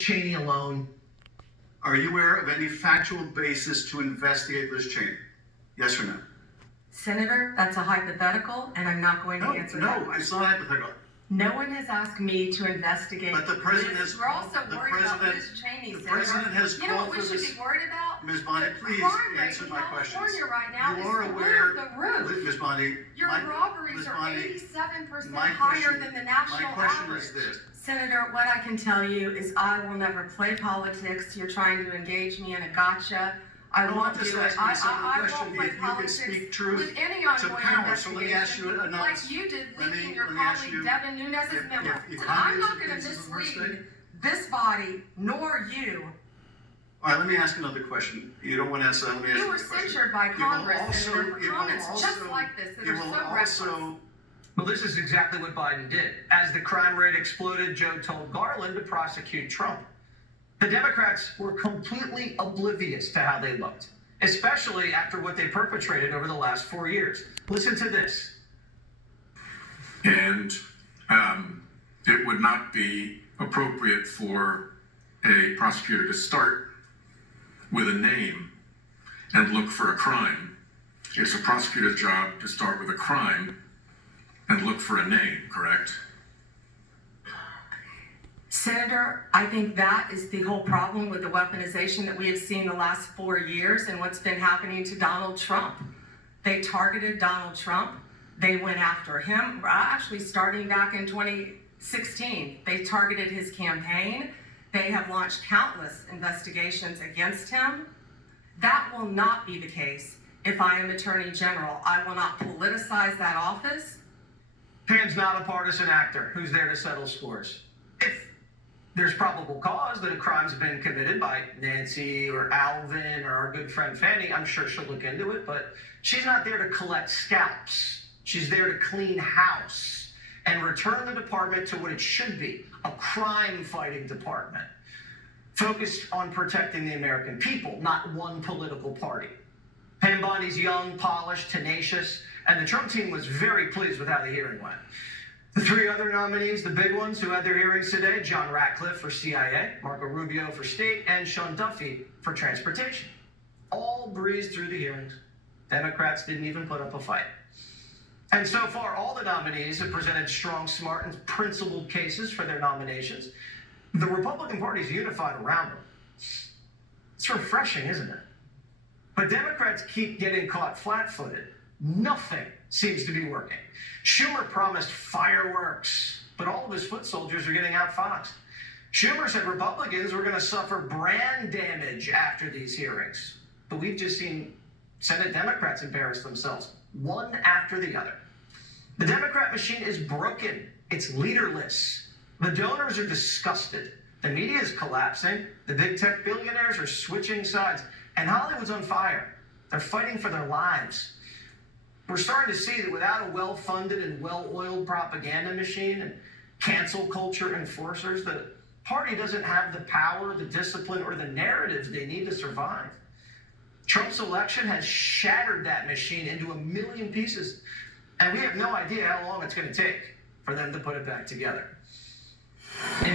Cheney alone. Are you aware of any factual basis to investigate Liz Cheney? Yes or no? Senator, that's a hypothetical, and I'm not going to answer that No, question. it's not hypothetical. No one has asked me to investigate. But the president has. We're also the worried about president- Liz Cheney, The Senator. president has You know called what we for should this. be worried about? Ms. Bondi, The please crime rate answer in my questions. California right now You is are aware, through the roof. Ms. Bondi. Your robberies Ms. are Bondi, 87% my higher question- than the national My question average. is this. Senator, what I can tell you is I will never play politics. You're trying to engage me in a gotcha. I No, won't I'm just do it. asking you a simple I question. won't play If you can politics speak truth with any to ongoing power. So let me ask you investigation, another. like you did let me- leaking your let me ask colleague you, Devin Nunes's if- memo. if So Congress I'm not going to thinks it's a worse mislead thing- this body nor you. All right, let me ask another question. You don't want to answer that. Let me ask You you were another question. censured by It will Congress, also- Senator, for it will comments just also- like this that it are will so reckless. also- Well, this is exactly what Biden did. As the crime rate exploded, Joe told Garland to prosecute Trump. The Democrats were completely oblivious to how they looked, especially after what they perpetrated over the last 4 years. Listen to this. And it would not be appropriate for a prosecutor to start with a name and look for a crime. It's a prosecutor's job to start with a crime and look for a name, correct? Senator, I think that is the whole problem with the weaponization that we have seen the last 4 years and what's been happening to Donald Trump. They targeted Donald Trump. They went after him, actually starting back in 2016. They targeted his campaign. They have launched countless investigations against him. That will not be the case if I am Attorney General. I will not politicize that office. Pam's not a partisan actor who's there to settle scores. If there's probable cause that a crime's been committed by Nancy or Alvin or our good friend Fanny, I'm sure she'll look into it, but she's not there to collect scalps. She's there to clean house and return the department to what it should be, a crime-fighting department, focused on protecting the American people, not one political party. Pam Bondi's young, polished, tenacious, and the Trump team was very pleased with how the hearing went. The three other nominees, the big ones who had their hearings today, John Ratcliffe for CIA, Marco Rubio for State, and Sean Duffy for Transportation, all breezed through the hearings. Democrats didn't even put up a fight. And so far, all the nominees have presented strong, smart, and principled cases for their nominations. The Republican Party is unified around them. It's refreshing, isn't it? But Democrats keep getting caught flat-footed. Nothing seems to be working. Schumer promised fireworks, but all of his foot soldiers are getting outfoxed. Schumer said Republicans were going to suffer brand damage after these hearings. But we've just seen Senate Democrats embarrass themselves, one after the other. The Democrat machine is broken. It's leaderless. The donors are disgusted. The media is collapsing. The big tech billionaires are switching sides. And Hollywood's on fire. They're fighting for their lives. We're starting to see that without a well-funded and well-oiled propaganda machine and cancel culture enforcers, the party doesn't have the power, the discipline, or the narratives they need to survive. Trump's election has shattered that machine into a million pieces, and we have no idea how long it's going to take for them to put it back together.